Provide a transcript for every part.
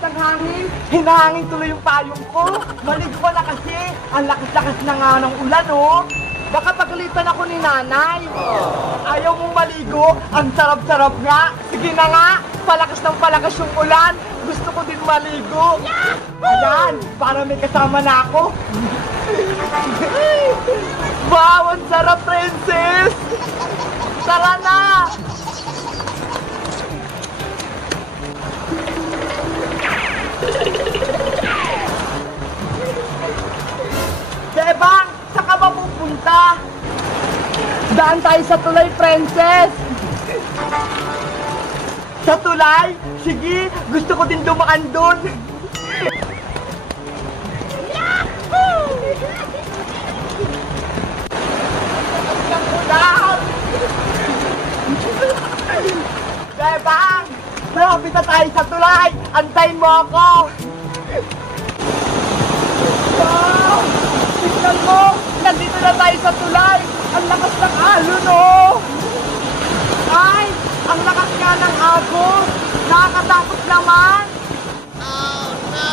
ng hangin, hinahangin tuloy yung payong ko. Maligo ko na kasi, ang lakas-lakas na nga ng ulan, oh. Baka pagalitan ako ni nanay. Ayaw mong maligo, ang sarap-sarap nga. Sige na nga, palakas ng palakas yung ulan. Gusto ko din maligo. Ayan, para may kasama na ako. Wow, ang sarap, princess! Tara na! Bebang, saan ka ba pupunta? Daan tayo sa tulay, princess! Sa tulay? Sige, gusto ko din dumaan doon. Bebang, malapit na tayo sa tulay. Antayin mo ako. Wow! Tignan mo! Nandito na tayo sa tulay! Ang lakas ng alon, oh! Ay! Ang lakas nga ng agos! Nakakatakot naman! Oh, no!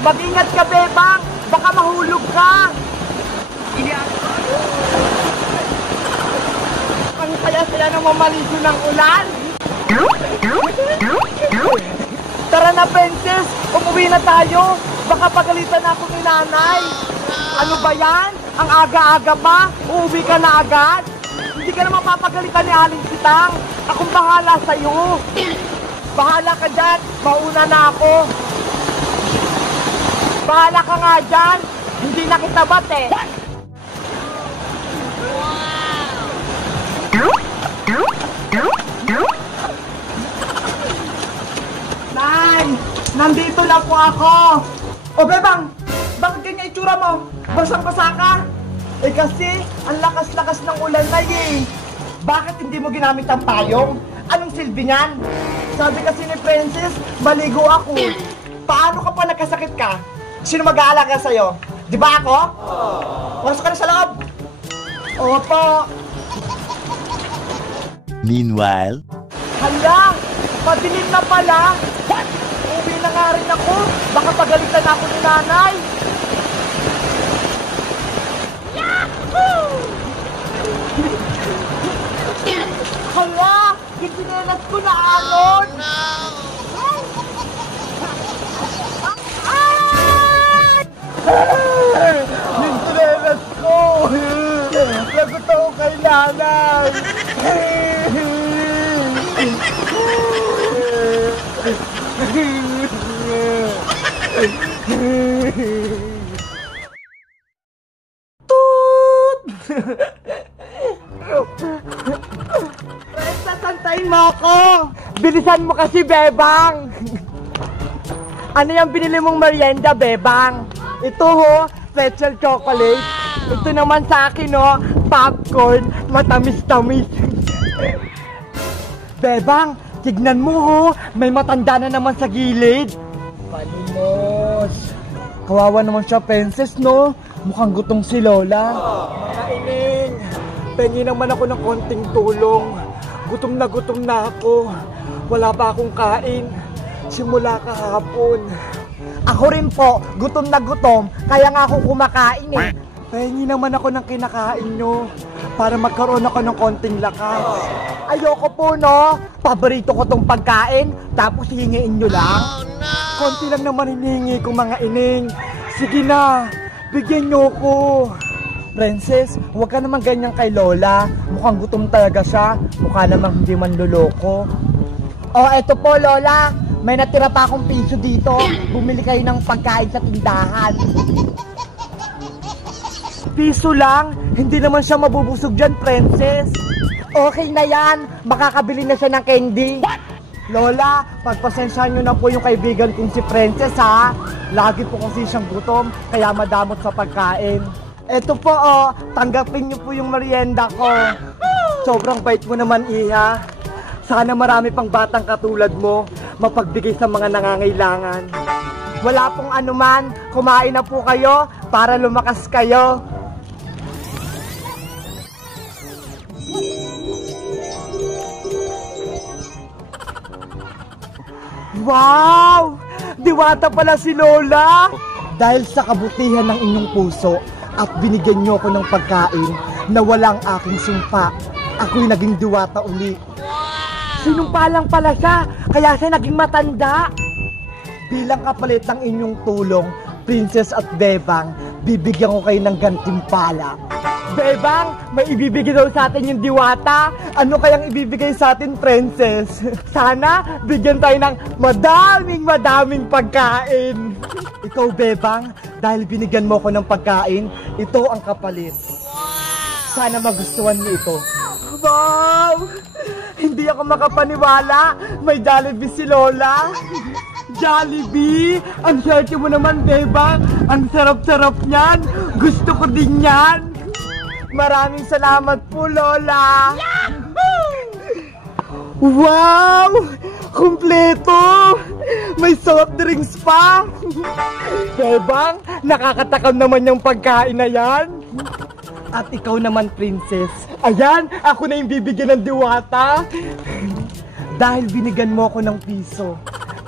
Mag-ingat ka, Bebang! Baka mahulog ka! Ang saya-saya ng mamaligo ng ulan! Tara na, princess! Umuwi na tayo! Baka pagalitan na ako ni nanay! Ano ba yan? Ang aga-aga pa? Uuwi ka na agad? Hindi ka naman papagalitan ni Aling Sitang! Akong bahala sa'yo! Bahala ka dyan! Mauna na ako! Bahala ka nga dyan! Hindi na kita bat eh! Nay! Nandito na po ako! O Bebang! Bakit ganyan itsura mo? Basang-basa ka? Eh kasi, ang lakas-lakas ng ulan na eh! Bakit hindi mo ginamit ang payong? Anong silbi niyan? Sabi kasi ni Princess, maligo ako. Paano ka pa nagkasakit ka? Sino mag-aalaga sa'yo? Di ba ako? Pasok ka na sa loob! Opo! Meanwhile, Hala! Madilim na pala! Uwi na nga rin ako! Baka pagalitan ako ni nanay! Yahoo! Hala! Yung sinelas ko na alon! Oh, no! Yung sinelas ko! Lagot ako kay nanay! Toot! Princess, antayin mo ako! Bilisan mo kasi, Bebang! Ano yung binili mong merienda, Bebang? Ito ho, special chocolate. Ito naman sa akin, ho, popcorn, matamis-tamis. Bebang, tignan mo ho, may matanda na naman sa gilid. Palimos. Kawawa naman siya, princess, no? Mukhang gutom si Lola. Makainin. Pengi naman ako ng konting tulong. Gutom na ako. Wala pa akong kain. Simula kahapon. Ako rin po, gutom na gutom. Kaya nga ako kumakain eh. Pengi naman ako ng kinakain nyo. Para magkaroon ako ng konting lakas. Ayoko po, no? Paborito ko tong pagkain, tapos hihingiin nyo lang. Oh, no! Konti lang naman hinihingi ko, mga ining. Sige na, bigyan nyo ko. Princess, huwag ka naman ganyan kay Lola. Mukhang gutom talaga siya. Mukha namang hindi man luloko. Oh, eto po, Lola. May natira pa akong piso dito. Bumili kayo ng pagkain sa tindahan. Piso lang? Hindi naman siya mabubusog dyan, princess. Okay na yan. Makakabili na siya ng candy. What? Lola, pagpasensyahan nyo na po yung kaibigan kong si Princess, ha? Lagi po kasi siyang gutom, kaya madamot sa pagkain. Eto po, oh. Tanggapin nyo po yung merienda ko. Sobrang bait mo naman, Iha. Sana marami pang batang katulad mo mapagbigay sa mga nangangailangan. Wala pong anuman. Kumain na po kayo para lumakas kayo. Wow! Diwata pala si Lola! Dahil sa kabutihan ng inyong puso at binigyan niyo ako ng pagkain na walang aking sumpa, ako'y naging diwata uli. Sinumpa lang pala siya, kaya siya naging matanda. Bilang kapalit ng inyong tulong, Princess at Bebang, bibigyan ko kayo ng gantimpala. Bebang, may ibibigay daw sa atin yung diwata. Ano kayang ibibigay sa atin, Princess? Sana, bigyan tayo ng madaming pagkain. Ikaw, Bebang, dahil binigyan mo ko ng pagkain, ito ang kapalit. Sana magustuhan mo ito. Wow! Hindi ako makapaniwala. May Jollibee si Lola. Jollibee! Ang swerte mo naman, Bebang. Ang sarap-sarap niyan. Gusto ko din yan. Maraming salamat po, Lola. Wow! Kumpleto! May soft drinks pa! Bebang, nakakatakam naman yung pagkain na yan. At ikaw naman, Princess. Ayan, ako na yung bibigyan ng diwata. Dahil binigyan mo ako ng piso,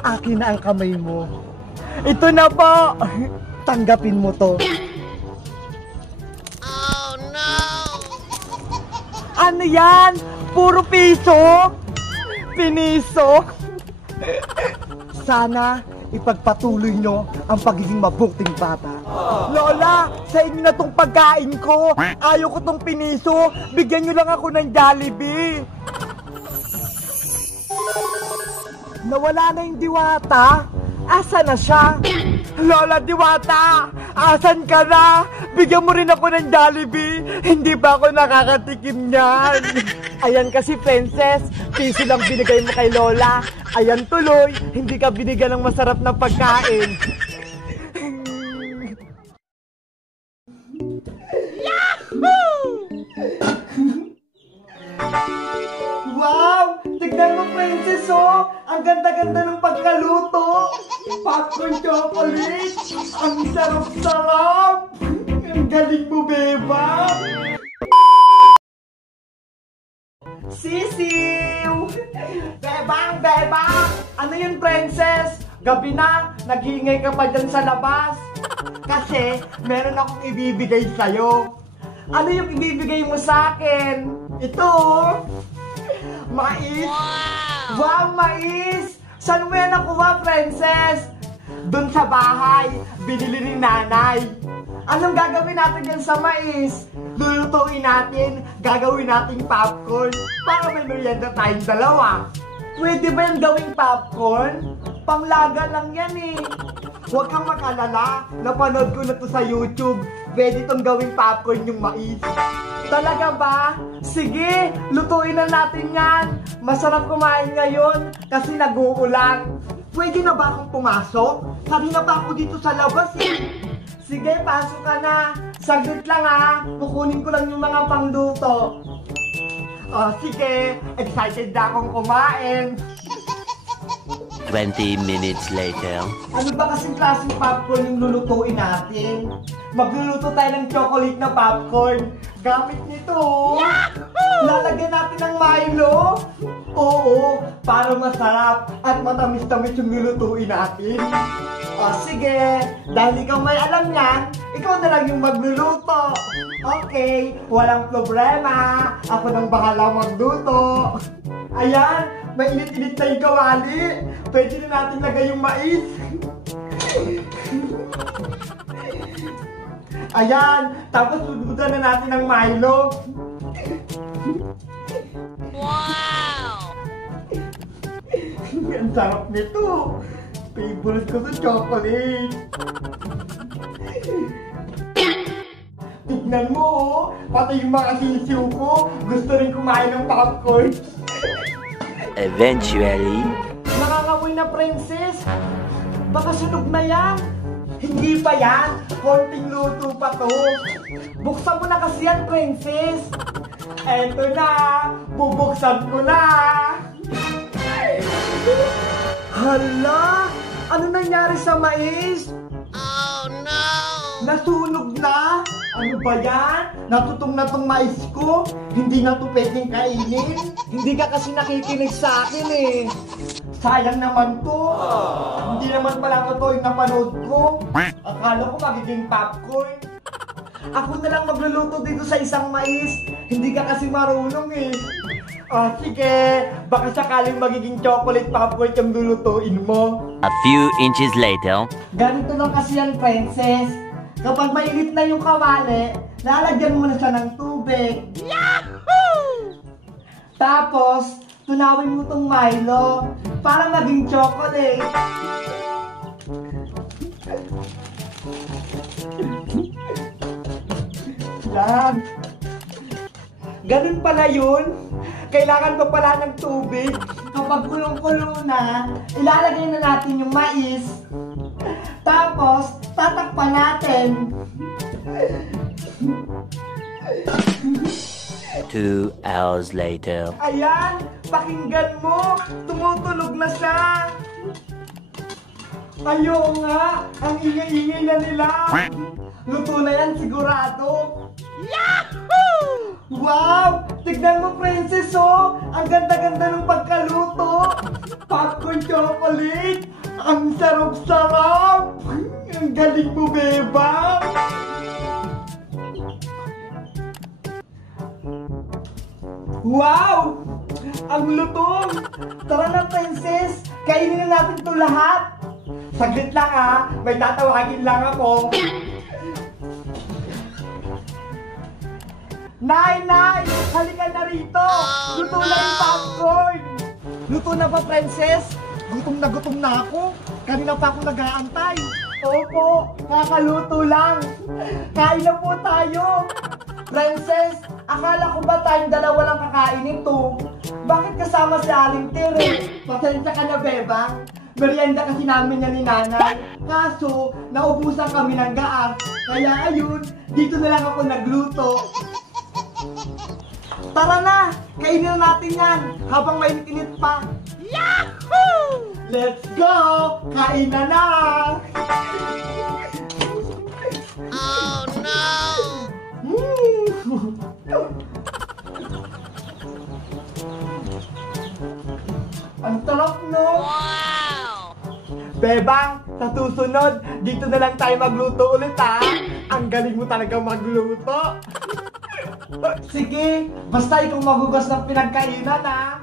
akin na ang kamay mo. Ito na po! Tanggapin mo to. Oh no! Ano yan? Puro piso? Piniso? Sana ipagpatuloy nyo ang pagiging mabuting bata. Lola, sa inyo na tong pagkain ko. Ayaw ko tong piniso. Bigyan nyo lang ako ng Jollibee. Nawala na yung diwata. Asa na siya? Lola Diwata, asan ka na? Bigyan mo rin ako ng Jollibee. Hindi ba ako nakakatikim niyan? Ayan kasi, Princess, piso lang binigay mo kay Lola. Ayan tuloy, hindi ka binigyan ng masarap na pagkain. Wow! Tignan mo, Princess, oh! Ang ganda-ganda ng pagkaluto! Popcorn chocolate! Ang sarap-sarap! Ang galing mo, Beba! Sisiw! Bebang! Bebang! Ano yun, Princess? Gabi na, nag-iingay ka pa dyan sa labas. Kasi, meron akong ibibigay sa'yo. Ano yung ibibigay mo sa akin? Ito! Mais! Wow, mais! Saan mo yan nakuha, Princess? Doon sa bahay, binili ni nanay. Anong gagawin natin yan sa mais? Lulutuin natin, gagawin natin popcorn para may merienda tayong dalawa. Pwede ba yung gawing popcorn? Panglaga lang yan eh. Huwag kang mag-alala, napanood ko na to sa YouTube. Pwede itong gawing popcorn yung mais. Talaga ba? Sige, lutuin na natin yan. Masarap kumain ngayon kasi nag-uulan. Pwede na ba akong pumasok? Sabi na pa ako dito sa labas eh. Sige, pasok ka na. Saglit lang ha. Kukunin ko lang yung mga pangluto. Oh, sige. Excited na akong kumain. 20 minutes later. Ano ba kasing klaseng popcorn yung lulutuin natin? Magluluto tayo ng chocolate na popcorn. Gamit nito. Lalagyan natin ng Milo. Oo, para masarap at matamis-tamis yung lulutuin natin. O sige, dahil ikaw may alam yan, ikaw na lang yung magluluto. Okay, walang problema. Ako nang bahala magluto. Ayan, mainit-init na yung kawali. Pwede na natin lagay yung mais. Ayan, tapos sudutan na natin ng Milo. Wow! Ang sarap nito. Favorite ko sa chocolate. Tignan mo, oh. Pati yung mga sisiw ko, gusto rin kumain ng popcorn. Eventually, Nakakamoy na, Princess. Baka sunog na yan. Hindi pa yan. Konting luto pa to. Buksan mo na kasi yan, Princess. Eto na. Bubuksan ko na. Hala! Ano nangyari sa mais? Oh no! Nasunog na? Ano ba yan? Natutong na tong mais ko? Hindi na to pwedeng kainin? Hindi ka kasi nakikinig sa akin eh. Sayang naman to. Hindi naman pala ito yung napanood ko. Akala ko magiging popcorn. Ako na lang magluluto dito sa isang mais. Hindi ka kasi marunong eh. Sige. Baka sakaling magiging chocolate popcorn yung lulutuin mo. A few inches later. Ganito lang kasi yan, princess. Kapag mainit na yung kawali, lalagyan mo na siya ng tubig. Yahoo! Tapos, tunawin mo tong Milo para maging chocolate. Yan. Ganun pala yun. Kailangan pa pala ng tubig. Kapag kulong-kulo na, ilalagay na natin yung mais. Tapos, tatakpan natin. 2 hours later. Ayan, pakinggan mo. Tumutulog na siya. Ayaw nga, ang ingay-ingay na nila. Luto na yan sigurado. Yahoo! Wow! Tignan mo, princess, oh! Ang ganda-ganda ng pagkaluto! Popcorn chocolate! Ang sarap-sarap! Ang galing mo, beba! Wow! Ang lutong! Tara na, princess! Kainin na natin ito lahat! Saglit lang, ha! May tatawagin lang ako! Nay! Nay! Halika na rito! Luto na yung popcorn! Luto na ba, princess? Gutom na ako. Kanina pa ako nag-aantay. Opo, kakaluto lang. Kain na po tayo. Princess, akala ko ba tayong dalawa lang kakain nito? Bakit kasama si Aling Tere? Pasensya ka na, beba. Merienda kasi namin yan ni nanay. Kaso, naubusan kami ng gaas. Kaya ayun, dito na lang ako nagluto. Tara na! Kainin na natin yan habang mainit-init pa. Yahoo! Let's go! Kain na na! Oh no! Ang sarap, no? Wow! Bebang, sa susunod, dito na lang tayo magluto ulit, ha? Ang galing mo talaga magluto. Sige, basta ikaw magugas ng pinagkainan, ha?